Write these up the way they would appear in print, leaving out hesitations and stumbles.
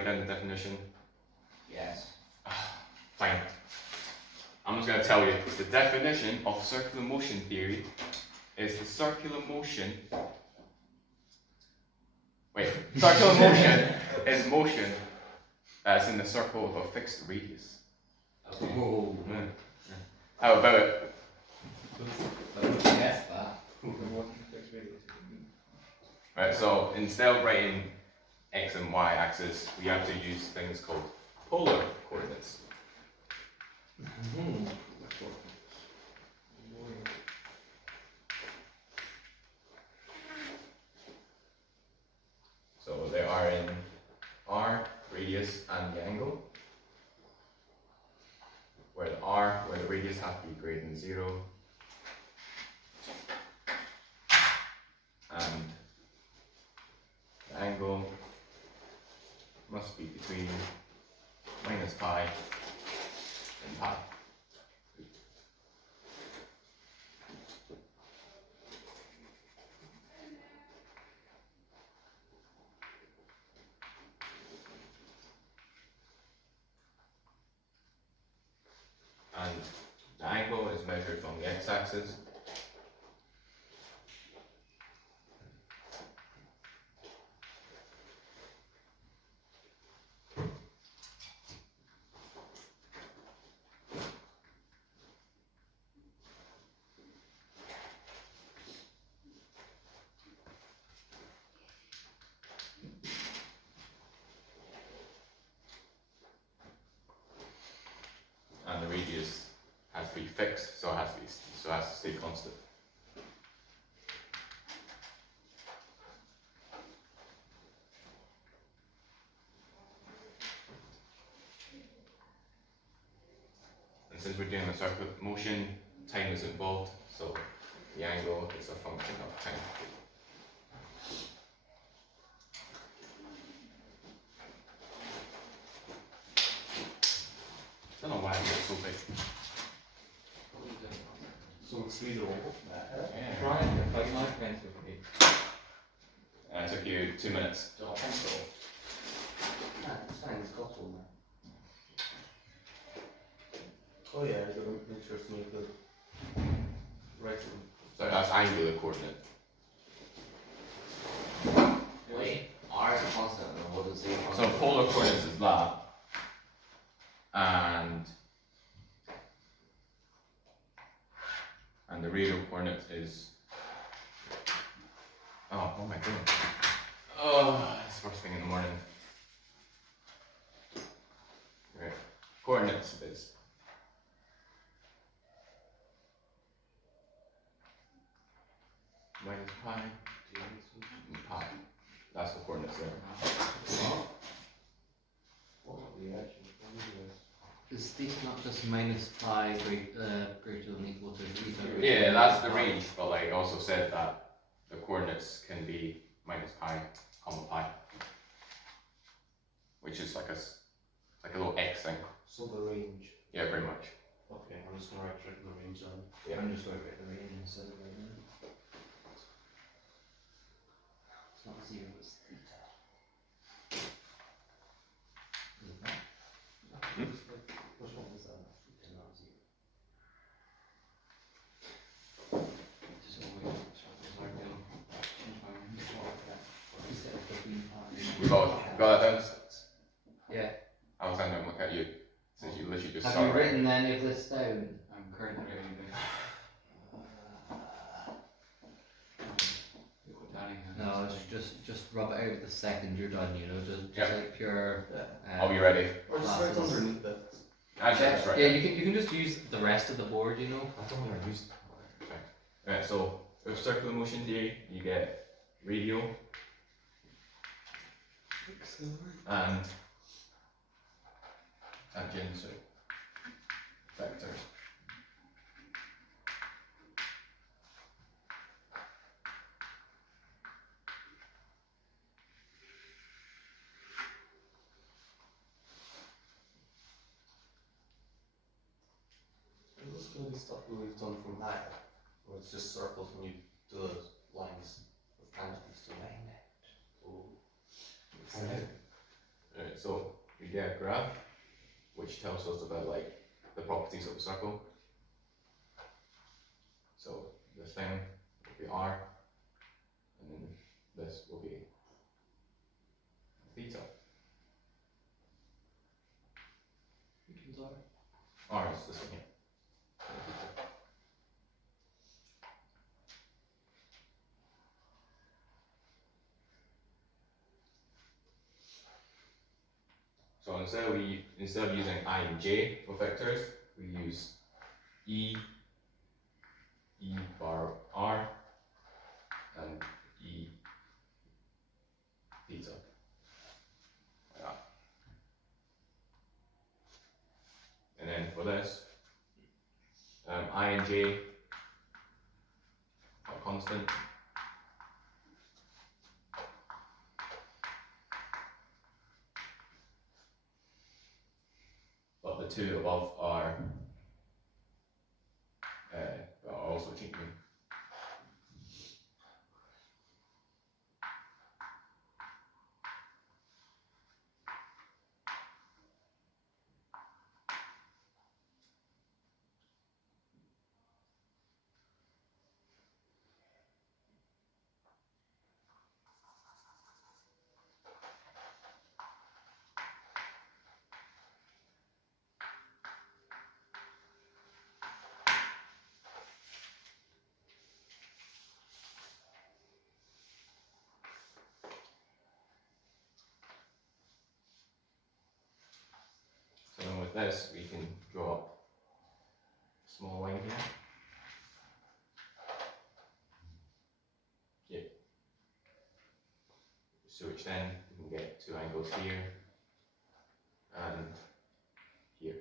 write down the definition? Yes. Fine. I'm just going to tell you. The definition of circular motion theory is the circular motion. Circular motion is motion that's in the circle of a fixed radius. Oh. Yeah. How about it? Yes, that. Right, so instead of writing x and y axis, we have to use things called polar coordinates. So they are in r, radius, and the angle. Where the radius has to be greater than 0. And the angle must be between minus pi and pi. And the angle is measured from the x-axis. And the radius has to be fixed, so it has to stay constant. And since we're doing a circular motion, time is involved, so the angle is a function of time. I don't know why it's so big. So it's either or. Yeah. Try and like my pencil. It took you 2 minutes. Draw pencil. It's fine, it's got one there. Oh yeah, I gotta make sure to make the right one. So that's angular coordinate. Wait, R is constant, and what is Z So constant? polar coordinates is that, and the radial coordinate is. Oh my goodness. Oh, it's first thing in the morning. Right. Coordinates is. Minus pi, and pi. That's the coordinates there. Is this not just minus pi greater than equal to theta? Yeah, that's the range, but like also said that the coordinates can be minus pi, comma pi, which is like a little x thing. So the range. Yeah, pretty much. Okay, I'm just gonna write the range down. Yeah. I'm just going to write the range instead of writing it. It's not 0, it's theta. Is it not? Which one is that? Theta, not 0. Just always change my mind. Instead of between pi. We got that down. Yeah. I was having to look at you since you literally just Have saw you it. written any of this down? I'm currently writing this. No, it's just rub it out the second you're done, you know, just Yeah. like pure. I'll be ready. Or just right Glasses. underneath that. Actually, that's right. Yeah, you can just use the rest of the board, you know. I don't want to use. Okay. Right. So with circular motion theory, you get radial and tangential vectors. Is this gonna be stuff that we've done from higher? Or it's just circles and you do the lines with tangents to it? Oh. Alright, so we get a graph which tells us about like the properties of a circle. So this thing will be r, and then this will be theta. Which ones are? R is this one here. And theta. So instead of using I and j for vectors, we use e bar r, and e theta. Like that. And then for this, I and j are constant. But the two above are also changing. So then with this, we can draw a small line here. Yeah. So which then we can get two angles here and here.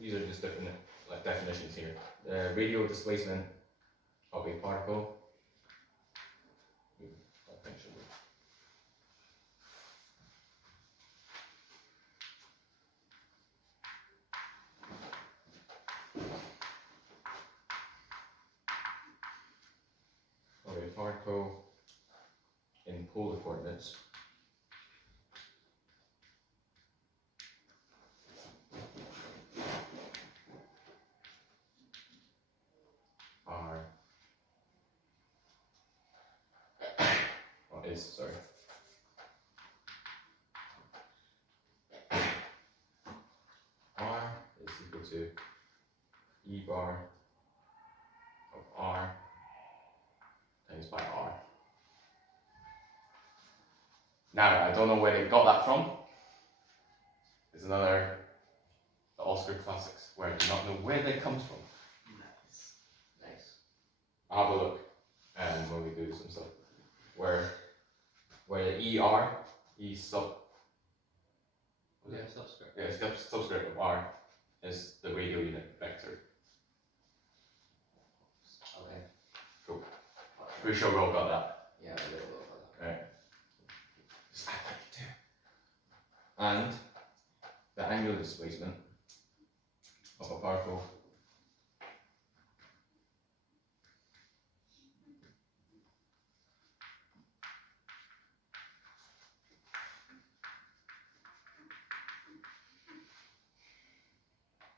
These are just different like definitions here. The radial displacement of a particle. Of a particle in polar coordinates are, or is, sorry, r is equal to e bar of r times by r. Now, I don't know where they got that from. It's another the Oscar classics where I do not know where they comes from. Nice. Nice. I'll have a look when we do some stuff. Where the ER, E sub, Yeah, subscript. yeah, subscript of R is the radial unit vector. Okay. Cool. Pretty sure we all got that. Yeah, I will go for that. Right. Just act like you do. And the angular displacement of a particle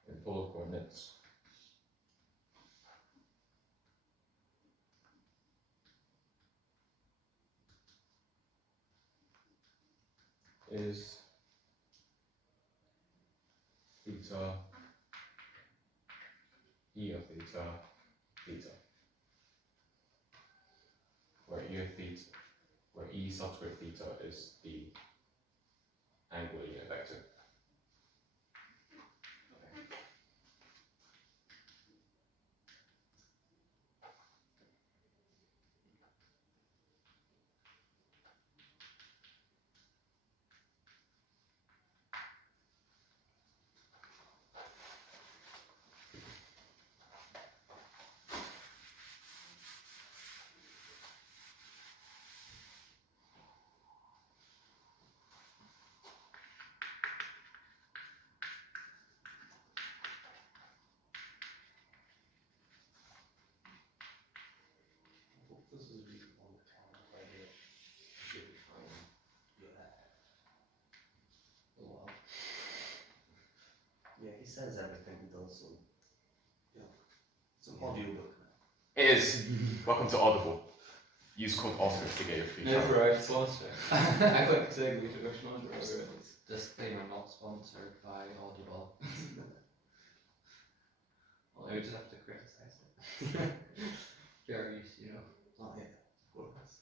in polar coordinates is theta E of theta theta, where E subscript theta is the angular unit vector. This is really on the camera right here. Should be fine. Yeah. Oh wow. Yeah, he says everything he does, so yeah. It's an audiobook now. It is. Welcome to Audible. Use code Oscar to get your free trial. Never right sponsor. I couldn't say we should rush on to Disclaimer, not sponsored by Audible. Well, I would just have to criticize it. Fair use, you know. Oh yeah, of course.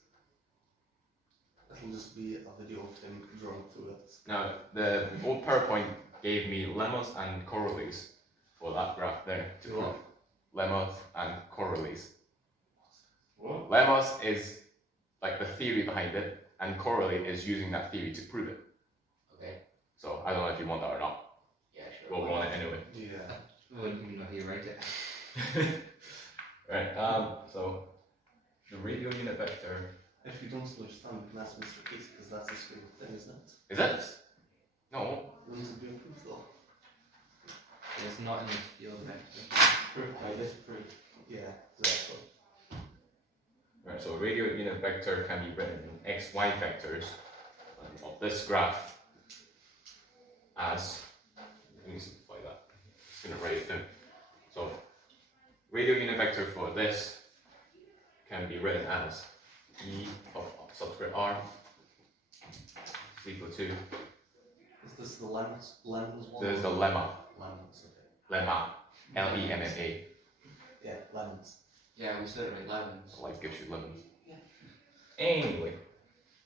It'll just be a video of him drawing through it. Now, the old PowerPoint gave me lemmas and corollaries for that graph there. Do what? Lemmas and corollaries. What? Lemmas is like the theory behind it, and corollary is using that theory to prove it. Okay. So I don't know if you want that or not. Yeah, sure. We'll run it anyway. Yeah. I wouldn't even know how you write it. Right. So the radial unit vector If you don't understand, you can ask Mr. Casey, because that's his favorite thing, isn't it? is it? No. Wouldn't it be a proof though? It's not in the field vector. Proof by disproof. Yeah, exactly. Right. So radial unit vector can be written in x, y vectors of this graph as. Let me simplify that. I'm just gonna write it down. So radial unit vector for this can be written as E of subscript r is equal to, Is this the lemons one? this is the lemma, Lemons, okay. lemma, L-E-M-M-A, Yeah, lemons. Yeah, we said it like lemons. life gives you lemons. Yeah. Anyway,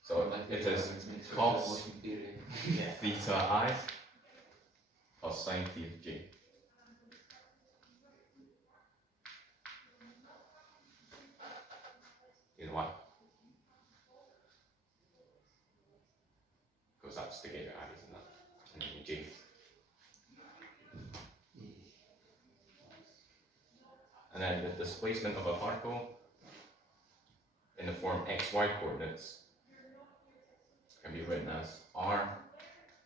so Like it the is lemons makes sense cos of motion theory. Yeah. theta I plus sine theta j. You know why? Because that's the gator I, isn't that? And then your j. And then the displacement of a particle in the form xy coordinates can be written as r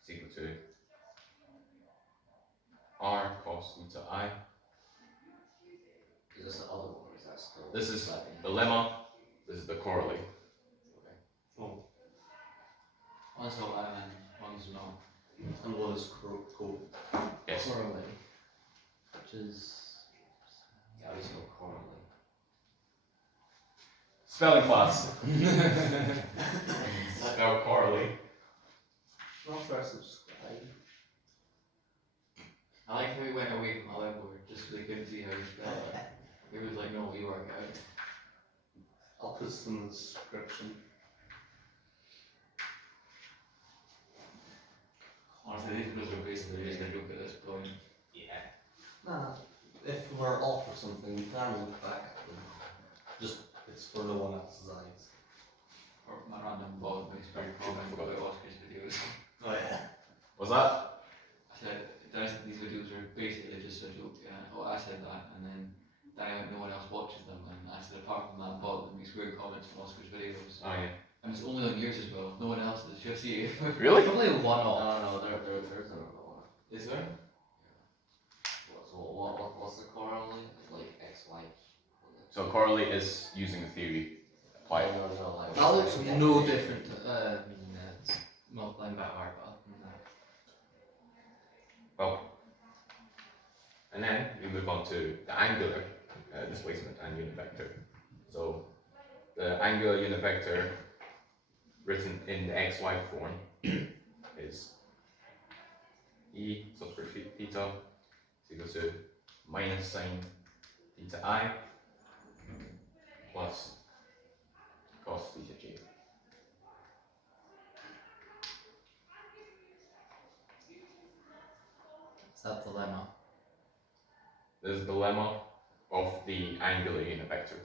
is equal to r cos theta I. Is this the other one, or is that still? This is the lemma, this is the corollary. Oh, One's a lemon, one's no. and what is code? Yes. Corollary. Which is. Yeah, we spell corollary. Spelling class. Spell corollary. Not press subscribe. I like how we went away from a whiteboard just so they couldn't see how you spell it. It was like, no, you work out. I'll put this in the description. Honestly, these videos are basically just a joke at this point. Yeah. Nah, if we're off or something, we can look back at them. Just, it's for no one else's eyes. Or my random bot makes very comment about Oscar's videos. Oh yeah. Was that? I said, these videos are basically just a joke, and I said that, and then no one else watches them, and I said, apart from that bot that makes weird comments on Oscar's videos. Oh yeah. And it's only on yours as well, no one else is, just you. Really? Probably one off. No, there's another one. Is there? So what's the corollary? It's like x, y. So corollary is using the theory applied. No, like. That looks no different. It's multiplying by r, but other than that. Well, and then we move on to the angular displacement and unit vector. So the angular unit vector written in the xy form is E subscript theta is equal to minus sine theta I plus cos theta j. Is that the lemma? This is the lemma of the angular unit vector.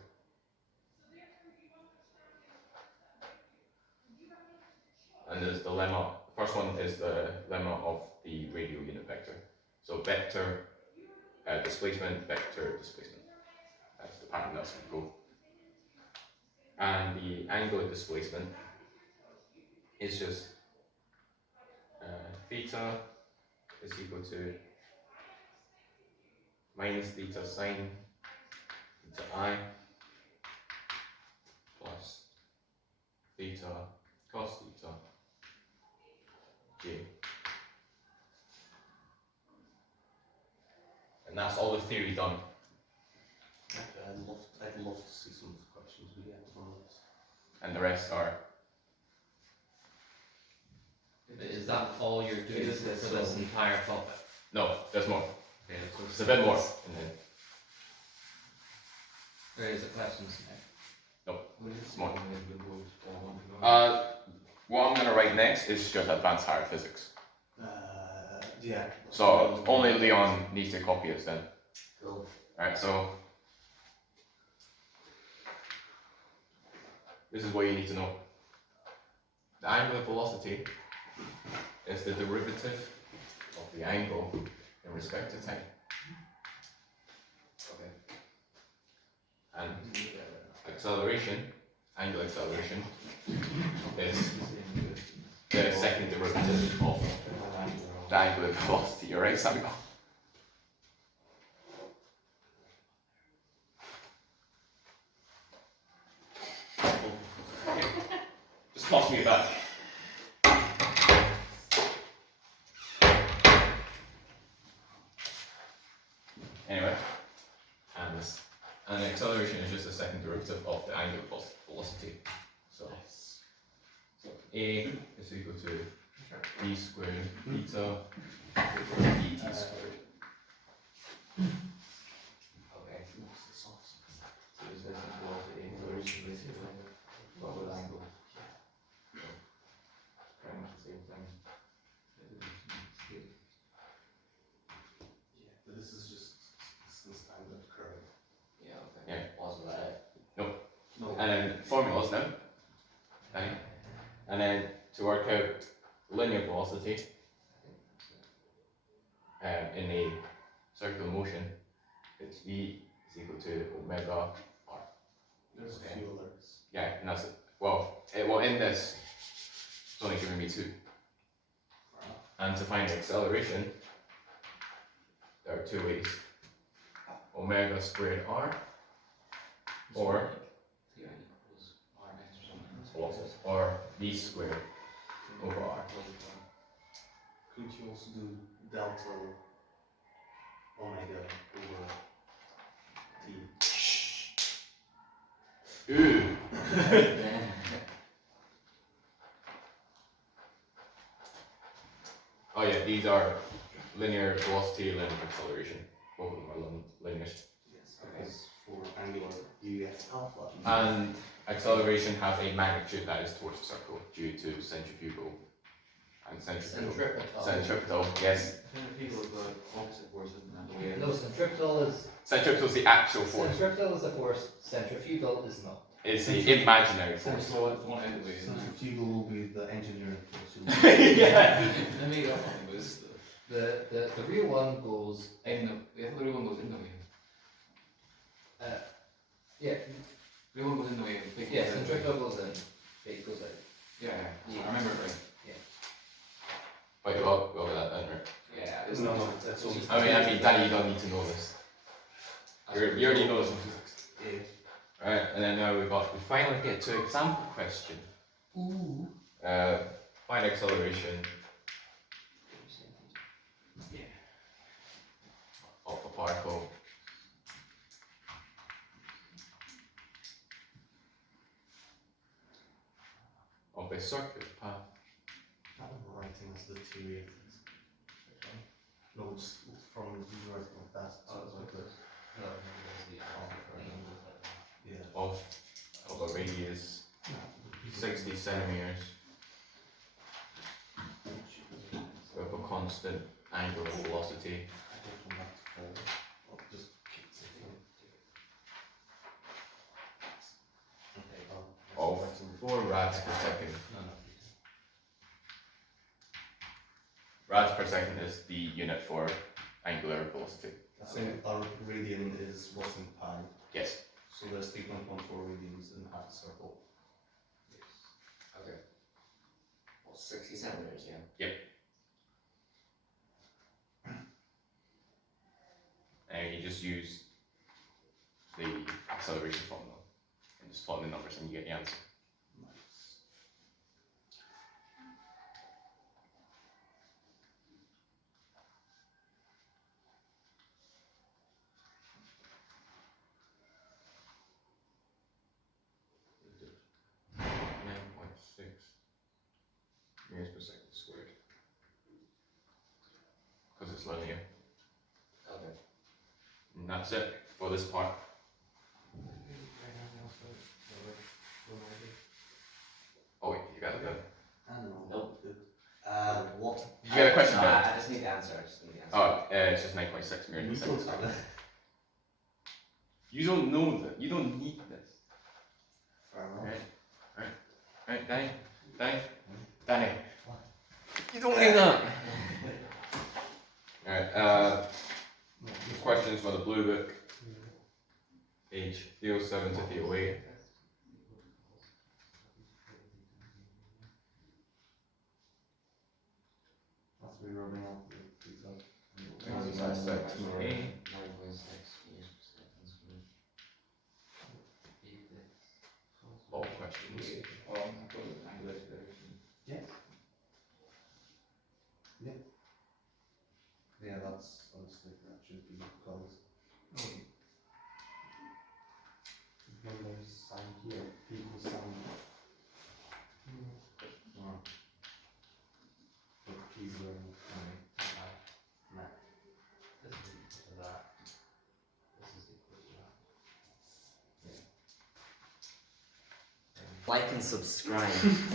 And there's the lemma, the first one is the lemma of the radial unit vector. So vector, displacement, vector, displacement. That's the pattern that's going to go. And the angular displacement is just theta is equal to minus theta sine theta I theta cos theta j. And that's all the theory done. Okay, I'd love to see some of the questions we get from this. And the rest are, Is that all you're doing It is, yes, for this so- entire topic? no, there's more. Okay, so It's a bit more. And then, there is a question now. Small. Uh, what I'm gonna write next is just advanced higher physics. Yeah. So only Leon needs to copy it then. Cool. Alright, so this is what you need to know. The angular velocity is the derivative of the angle in respect to time. Okay. And acceleration, angular acceleration, is the second derivative of the angular velocity, alright, Samuel? Just toss me back. Anyway, and acceleration is just the second derivative of the angular velocity. So A is equal to d squared theta dt squared. Okay. So is this velocity acceleration basically? What with angle? Pretty much the same thing. Yeah, but this is just the standard curve. Yeah, okay. Yeah. Wasn't that No. it? No. And then formulas now. Okay. And then to work out linear velocity in a circular motion, it's v is equal to omega r. There's a few others. Yeah, and that's it. Well, in this, it's only giving me two. And to find the acceleration, there are two ways. Omega squared r, or T equals R x or v squared over r. Could you also do delta omega over t? Ooh. Oh yeah, these are linear velocity, linear acceleration. Both of them are linear. Yes, because for angular you get alpha. And acceleration has a magnitude that is towards the circle due to centrifugal and centripetal. Centripetal, yes. People have got opposite forces in that way. No, centripetal is Centripetal is the actual force. centripetal is a force. Centrifugal is not. It's the imaginary force. So it's one out of the way. Centrifugal will be the engineering force. Yeah. I made up on this. The real one goes. In the, I thought the real one goes in the way. Yeah, The real one goes in the way. The big yeah. goes out. Centripetal goes in. Big goes out. Yeah, Yeah. I remember it right. Wait, we'll go with that then, right? Yeah, No, that's all. I mean, Danny, you don't need to know this. You already know this one. Yeah. Right, and then now we finally get to example question. Ooh. Find acceleration of a particle of a circular path. I'm writing as the theory of this. No, just from you writing like that. So it's like this. Yeah. of a radius 60 centimeters with a constant angular velocity I don't want that to fall. I'll just keep sitting. Okay, of 4 rads per second. No. Rads per second is the unit for angular velocity. So our radian is what's in pi. Yes. So there's 3.14 radians in half a circle. Okay. Well, 60 centimeters, yeah. And you just use the acceleration formula and just plot in the numbers and you get the answer. Nice. meters per second squared. Because it's linear. Okay. And that's it for this part. Oh wait, you got it done. I don't know. Nope. What? You got a question No, now? I just need the answer. I just need the answer. Oh, it's just 9.6 meters per second squared. You don't know that. You don't need this. Fair enough. Right, Danny. You don't need that. Alright, questions for the blue book, page 307 to 308. Must be rubbing off the pizza. Exercise 13A. 9.6 meters per second squared. All questions. Yeah, that's honestly, that should be close. Numbers sign here, people sign. Oh. But keys are in Nah. This is equal to that. This is equal to that. Like and subscribe.